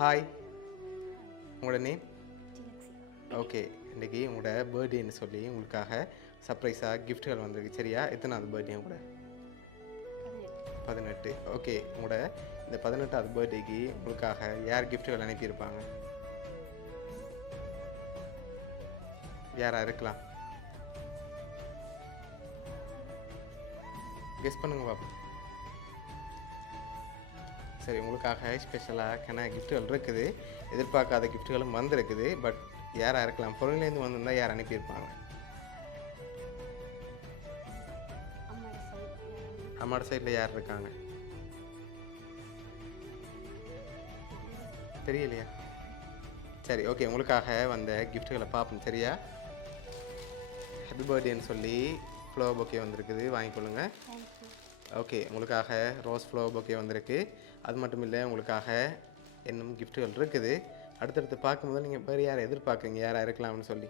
Hi உங்களோட name okay இன்றைக்கி உங்களோட பர்த்டேன்னு சொல்லி உங்களுக்காக சர்ப்ரைஸாக கிஃப்ட்டுகள் வந்திருக்கு. சரியா? எத்தனாவது பர்த்டே கூட பதினெட்டு. ஓகே உங்களோட இந்த பதினெட்டாவது பர்த்டேக்கு உங்களுக்காக யார் கிஃப்ட்டுகள் அனுப்பியிருப்பாங்க? யாரா இருக்கலாம்? கெஸ் பண்ணுங்க பாப்போம். சரி உங்களுக்காக ஸ்பெஷலாக கன கிஃப்ட்டுகள் இருக்குது. எதிர்பார்க்காத கிஃப்ட்டுகளும் வந்திருக்குது. பட் யாராக இருக்கலாம்? பொருள்லேருந்து வந்திருந்தால் யார் அனுப்பியிருப்பாங்க? அம்மாவோட அம்மாட சைடில் யார் இருக்காங்க? தெரியலையா? சரி ஓகே உங்களுக்காக வந்த கிஃப்ட்டுகளை பார்ப்போம். சரியா? ஹாப்பி பர்த்டேன்னு சொல்லி ஃப்ளோ பொக்கே வந்திருக்குது. வாங்கிக்கொள்ளுங்க. ஓகே உங்களுக்காக ரோஸ் ஃப்ளவர் பொக்கே வந்திருக்கு. அது மட்டும் இல்லை உங்களுக்காக இன்னும் கிஃப்ட்டுகள் இருக்குது. அடுத்தடுத்து பார்க்கும்போது நீங்கள் பேர் யாரை எதிர்பார்க்குறீங்க? யாராக இருக்கலாம்னு சொல்லி.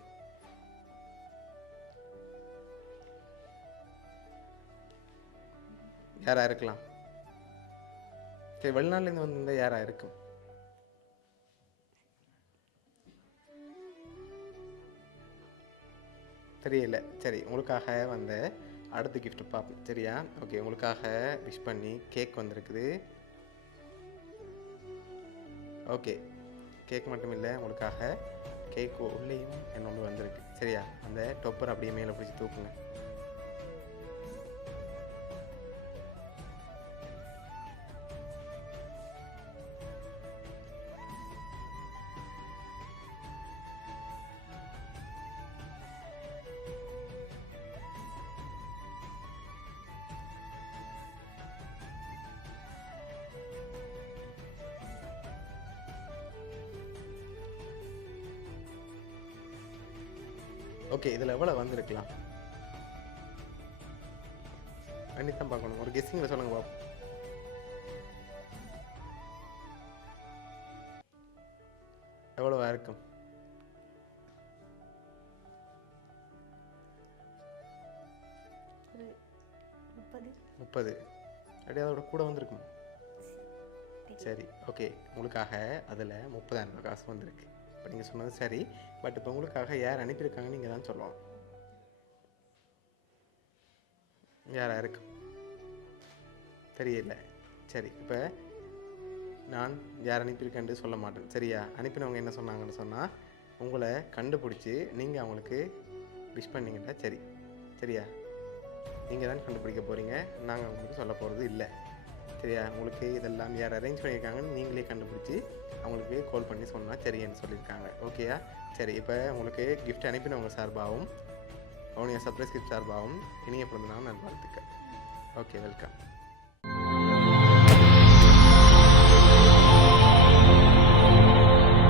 யாராக இருக்கலாம்? சரி வெளிநாட்டிலேருந்து வந்திருந்தா யாராக இருக்கும்? தெரியல. சரி உங்களுக்காக வந்த அடுத்த கிஃப்ட் பார்ப்போம் சரியா? ஓகே உங்களுக்காக விஷ் பண்ணி கேக் வந்திருக்குது. ஓகே கேக் மட்டும் இல்லை உங்களுக்காக கேக் உள்ளேயும் என்னோட வந்திருக்கு. சரியா? அந்த டொப்பர் அப்படியே மேலே பிடிச்சி தூக்குங்க. ஓகே இதில் எவ்வளோ வந்திருக்கலாம்? தான் பார்க்கணும். ஒரு கெஸ்ஸிங்கில் சொல்லுங்க பாப்போம் எவ்வளோவா இருக்கும்? முப்பது. அப்படியே அதோட கூட வந்திருக்குமா? சரி. ஓகே உங்களுக்காக அதில் முப்பதாயிரம் ரூபாய் காசு வந்திருக்கு. இப்போ நீங்கள் சொன்னது சரி. பட் இப்போ உங்களுக்காக யார் அனுப்பியிருக்காங்கன்னு நீங்கள் தான் சொல்லலாம் யாராக இருக்கு? தெரியல. சரி இப்போ நான் யார் அனுப்பியிருக்கேன்ட்டு சொல்ல மாட்டேன். சரியா? அனுப்பினவங்க என்ன சொன்னாங்கன்னு சொன்னால் உங்களை கண்டுபிடிச்சி நீங்கள் அவங்களுக்கு விஷ் பண்ணிங்கிட்டா சரி. சரியா? நீங்கள் தான் கண்டுபிடிக்க போகிறீங்க நாங்கள் உங்களுக்கு சொல்ல போகிறது இல்லை. சரியா உங்களுக்கு இதெல்லாம் யார் அரேஞ்ச் பண்ணியிருக்காங்கன்னு நீங்களே கண்டுபிடிச்சி அவங்களுக்கு கால் பண்ணி சொன்னால் சரின்னு சொல்லியிருக்காங்க. ஓகேயா சரி இப்போ உங்களுக்கு கிஃப்ட் அனுப்பினவங்க சார்பாகவும் அவனுடைய சர்ப்ரைஸ் கிஃப்ட் சார்பாகவும் இனிய பிறந்த நாள் நல்வாழ்த்துக்கள். Okay welcome